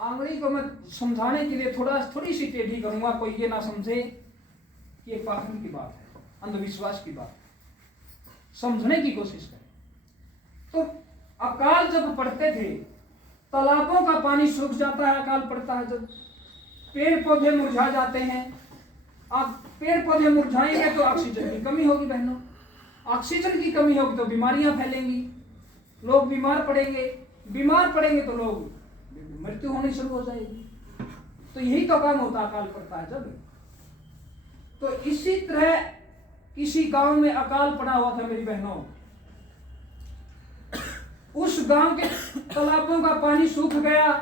आंगड़ी को मैं समझाने के लिए थोड़ी सी टेढ़ी करूंगा, कोई ये ना समझे कि ये पाखंड की बात है, अंधविश्वास की बात है। समझने की कोशिश करें। तो अकाल जब पड़ते थे, तालाबों का पानी सूख जाता है, अकाल पड़ता है जब, पेड़ पौधे मुरझा जाते हैं। अब पेड़ पौधे मुरझाएंगे तो ऑक्सीजन की कमी होगी बहनों, ऑक्सीजन की कमी होगी तो बीमारियां फैलेंगी, लोग बीमार पड़ेंगे तो लोग मृत्यु होनी शुरू हो जाएगी। तो यही तो काम होता अकाल पड़ता है जब। तो इसी तरह किसी गांव में अकाल पड़ा हुआ था मेरी बहनों। उस गांव के तालाबों का पानी सूख गया,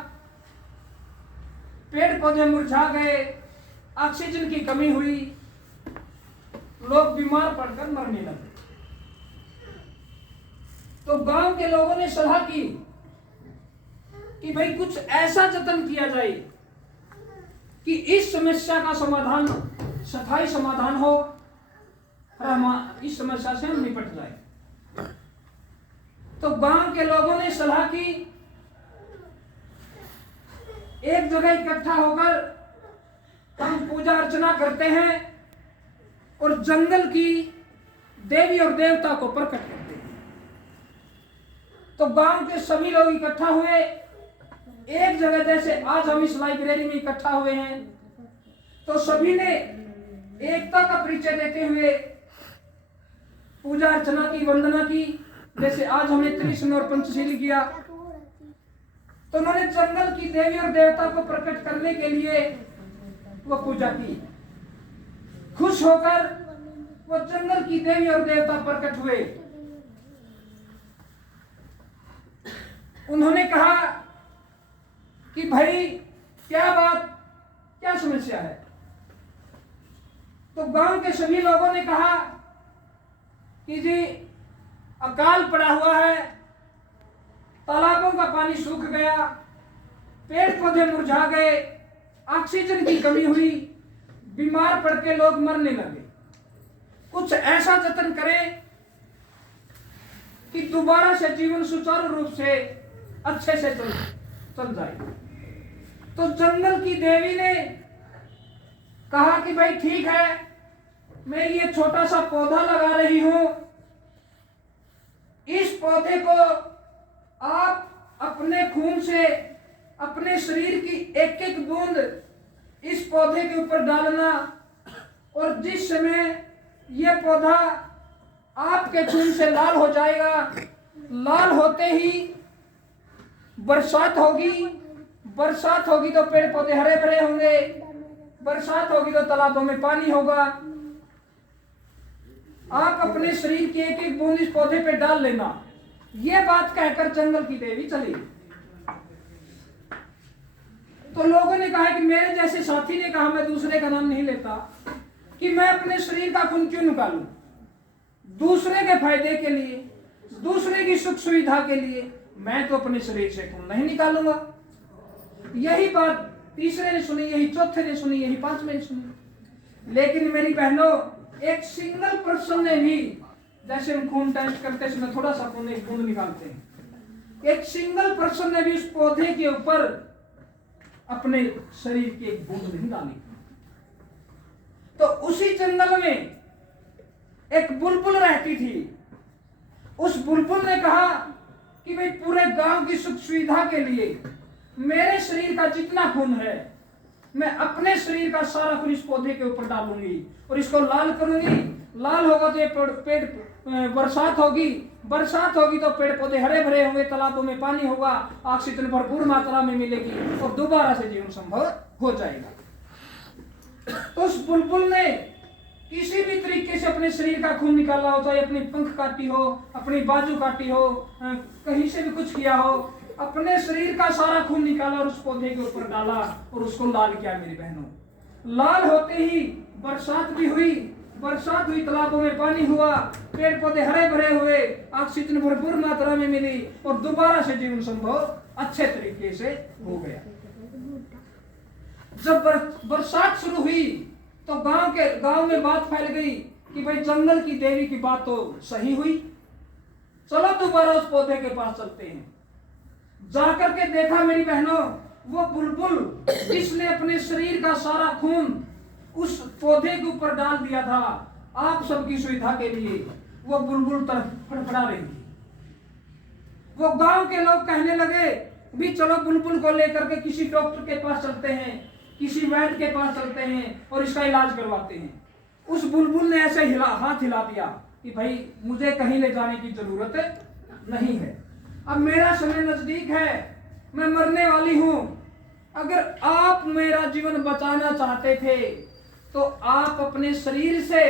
पेड़ पौधे मुरझा गए, ऑक्सीजन की कमी हुई, लोग बीमार पड़कर मरने लगे। तो गांव के लोगों ने सलाह की कि भाई कुछ ऐसा जतन किया जाए कि इस समस्या का समाधान, स्थायी समाधान हो और हम इस समस्या से हम निपट जाए। तो गांव के लोगों ने सलाह की, एक जगह इकट्ठा होकर हम पूजा अर्चना करते हैं और जंगल की देवी और देवता को प्रकट करते हैं। तो गांव के सभी लोग इकट्ठा हुए एक जगह, जैसे आज हम इस लाइब्रेरी में इकट्ठा हुए हैं। तो सभी ने एकता का परिचय देते हुए पूजा अर्चना की, वंदना की, जैसे आज हमने त्रिशूल और पंचशील किया। तो उन्होंने जंगल की देवी और देवता को प्रकट करने के लिए वो पूजा की। खुश होकर वो जंगल की देवी और देवता प्रकट हुए। उन्होंने कहा कि भाई क्या बात, क्या समस्या है। तो गांव के सभी लोगों ने कहा कि जी अकाल पड़ा हुआ है, तालाबों का पानी सूख गया, पेड़ पौधे मुरझा गए, ऑक्सीजन की कमी हुई, बीमार पड़ के लोग मरने लगे। कुछ ऐसा जतन करें कि दोबारा से जीवन सुचारू रूप से अच्छे से चल जाए। तो जंगल की देवी ने कहा कि भाई ठीक है, मैं ये छोटा सा पौधा लगा रही हूं, इस पौधे को आप अपने खून से अपने शरीर की एक एक बूंद इस पौधे के ऊपर डालना, और जिस समय यह पौधा आपके खून से लाल हो जाएगा, लाल होते ही बरसात होगी तो पेड़ पौधे हरे भरे होंगे, बरसात होगी तो तालाबों में पानी होगा। आप अपने शरीर की एक एक बूंद इस पौधे पे डाल लेना। यह बात कहकर जंगल की देवी चली। तो लोगों ने कहा कि मेरे जैसे साथी ने कहा, मैं दूसरे का नाम नहीं लेता, कि मैं अपने शरीर का खून क्यों निकालूं, दूसरे के फायदे के लिए, दूसरे की सुख सुविधा के लिए मैं तो अपने शरीर से खून नहीं निकालूंगा। यही बात तीसरे ने सुनी, यही चौथे ने सुनी, यही पांचवें ने सुनी। लेकिन मेरी बहनों, एक सिंगल पर्सन ने भी, जैसे हम खून टेस्ट करते समय थोड़ा सा खून एक बूंद निकालते हैं, एक सिंगल पर्सन ने भी उस पौधे के ऊपर अपने शरीर की एक बूंद नहीं डाली। तो उसी जंगल में एक बुलबुल रहती थी। उस बुलबुल ने कहा कि भाई पूरे गांव की सुख सुविधा के लिए मेरे शरीर का जितना खून है, मैं अपने शरीर का सारा खून इस पौधे के ऊपर डालूंगी और इसको लाल करूंगी। लाल होगा तो ये पेड़ बरसात होगी तो पेड़ पौधे हरे भरे होंगे, तालाबों में पानी होगा, ऑक्सीजन भरपूर मात्रा में मिलेगी और दोबारा से जीवन संभव हो जाएगा। तो उस बुलबुल ने किसी भी तरीके से अपने शरीर का खून निकाला हो, चाहे अपनी पंख काटी हो, अपनी बाजू काटी हो, कहीं से भी कुछ किया हो, अपने शरीर का सारा खून निकाला और उस पौधे के ऊपर डाला और उसको लाल किया। मेरी बहनों, लाल होते ही बरसात भी हुई, तालाबों में पानी हुआ, पेड़ पौधे हरे भरे हुए, ऑक्सीजन भरपूर मात्रा में मिली और दोबारा से जीवन संभव अच्छे तरीके से हो गया। जब बरसात शुरू हुई तो गांव में बात फैल गई कि भाई जंगल की देवी की बात तो सही हुई, चलो दोबारा उस पौधे के पास चलते हैं। जाकर के देखा मेरी बहनों, वो बुलबुल जिसने अपने शरीर का सारा खून उस पौधे के ऊपर डाल दिया था आप सबकी सुविधा के लिए, वो बुलबुल फड़फड़ा रही थी। वो गांव के लोग कहने लगे भी चलो बुलबुल को लेकर के किसी डॉक्टर के पास चलते हैं, किसी वैद्य के पास चलते हैं और इसका इलाज करवाते हैं। उस बुलबुल ने ऐसे हाथ हिला दिया कि भाई मुझे कहीं ले जाने की जरूरत नहीं है, अब मेरा समय नजदीक है, मैं मरने वाली हूं। अगर आप मेरा जीवन बचाना चाहते थे तो आप अपने शरीर से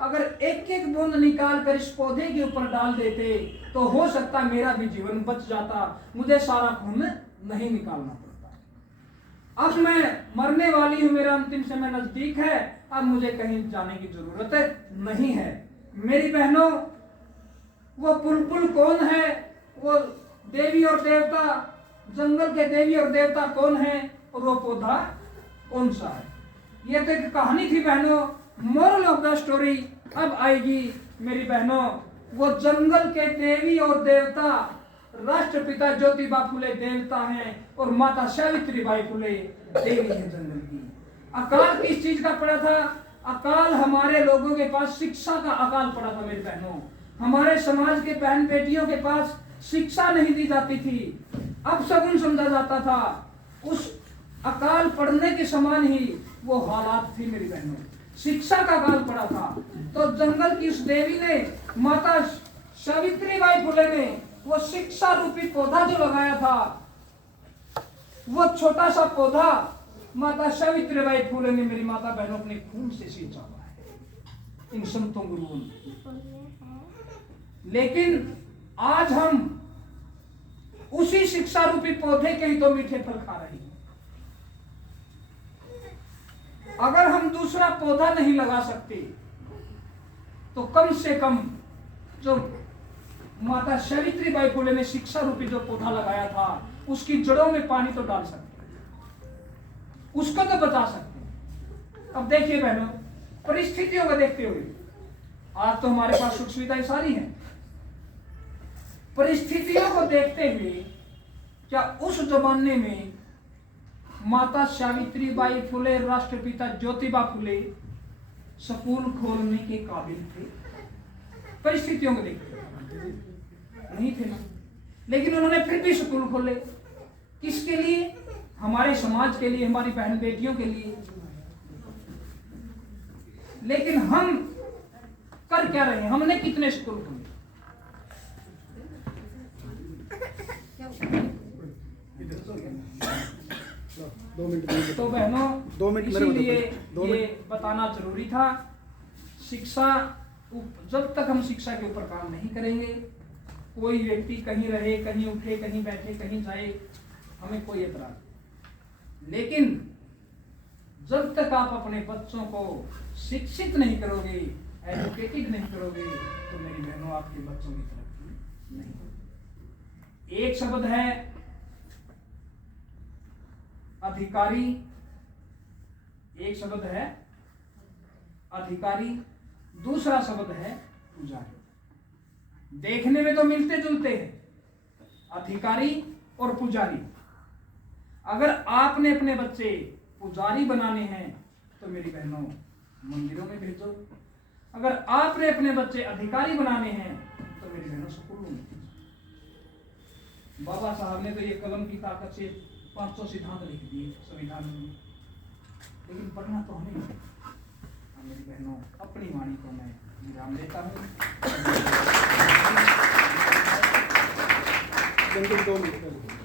अगर एक एक बूंद निकाल कर इस पौधे के ऊपर डाल देते तो हो सकता मेरा भी जीवन बच जाता, मुझे सारा खून नहीं निकालना पड़ता। अब मैं मरने वाली हूं, मेरा अंतिम समय नजदीक है, अब मुझे कहीं जाने की जरूरत नहीं है। मेरी बहनों, वो बुलबुल कौन है, वो देवी और देवता, जंगल के देवी और देवता कौन है और वो पौधा कौन सा है, ये तो एक कहानी थी बहनों। मोरल ऑफ द स्टोरी अब आएगी मेरी बहनों। वो जंगल के देवी और देवता राष्ट्रपिता ज्योतिबा फुले देवता हैं और माता सावित्रीबाई फुले देवी है जंगल की। अकाल किस चीज का पड़ा था? अकाल हमारे लोगों के पास शिक्षा का अकाल पड़ा था मेरी बहनों। हमारे समाज के बहन बेटियों के पास शिक्षा नहीं दी जाती थी, अब शगुन समझा जाता था। उस अकाल पड़ने के समान ही वो हालात थी मेरी बहनों, शिक्षा का अकाल पड़ा था। तो जंगल की उस देवी ने, माता सावित्रीबाई फुले ने वो शिक्षा रूपी पौधा जो लगाया था, वो छोटा सा पौधा माता सावित्रीबाई फुले ने मेरी माता बहनों अपने खून से सींचा हुआ है इन संतों गुरुओं ने। लेकिन आज हम उसी शिक्षा रूपी पौधे के ही तो मीठे फल खा रहे हैं। अगर हम दूसरा पौधा नहीं लगा सकते तो कम से कम जो माता सावित्रीबाई फुले ने शिक्षा रूपी जो पौधा लगाया था उसकी जड़ों में पानी तो डाल सकते, उसको तो बचा सकते। अब देखिए बहनों, परिस्थितियों को देखते हुए आज तो हमारे पास सुख सुविधाएं सारी हैं, परिस्थितियों को देखते हुए क्या उस जमाने में माता सावित्रीबाई फुले, राष्ट्रपिता ज्योतिबा फुले स्कूल खोलने के काबिल थे? परिस्थितियों को देखते नहीं थे ना, लेकिन उन्होंने फिर भी स्कूल खोले। किसके लिए? हमारे समाज के लिए, हमारी बहन बेटियों के लिए। लेकिन हम कर क्या रहे हैं? हमने कितने स्कूल खोले? तो बहनों, 2 मिनट इसीलिए ये बताना जरूरी था। शिक्षा, जब तक हम शिक्षा के ऊपर काम नहीं करेंगे, कोई व्यक्ति कहीं रहे, कहीं उठे, कहीं बैठे, कहीं जाए, हमें कोई एतराज नहीं। लेकिन जब तक आप अपने बच्चों को शिक्षित नहीं करोगे, एजुकेटेड नहीं करोगे, तो मेरी बहनों आपके बच्चों की तरक्की नहीं होगी। एक शब्द है अधिकारी, एक शब्द है अधिकारी, दूसरा शब्द है पुजारी। देखने में तो मिलते जुलते हैं अधिकारी और पुजारी। अगर आपने अपने बच्चे पुजारी बनाने हैं तो मेरी बहनों मंदिरों में भेजो। अगर आपने अपने बच्चे अधिकारी बनाने हैं तो मेरी बहनों स्कूलों में भेजो। बाबा साहब ने तो ये कलम की ताकत से 500 सिद्धांत लिख दिए संविधान में, लेकिन पढ़ना तो हमें है। मेरी बहनों, अपनी वाणी को मैं विराम देता हूँ। 2 मिनट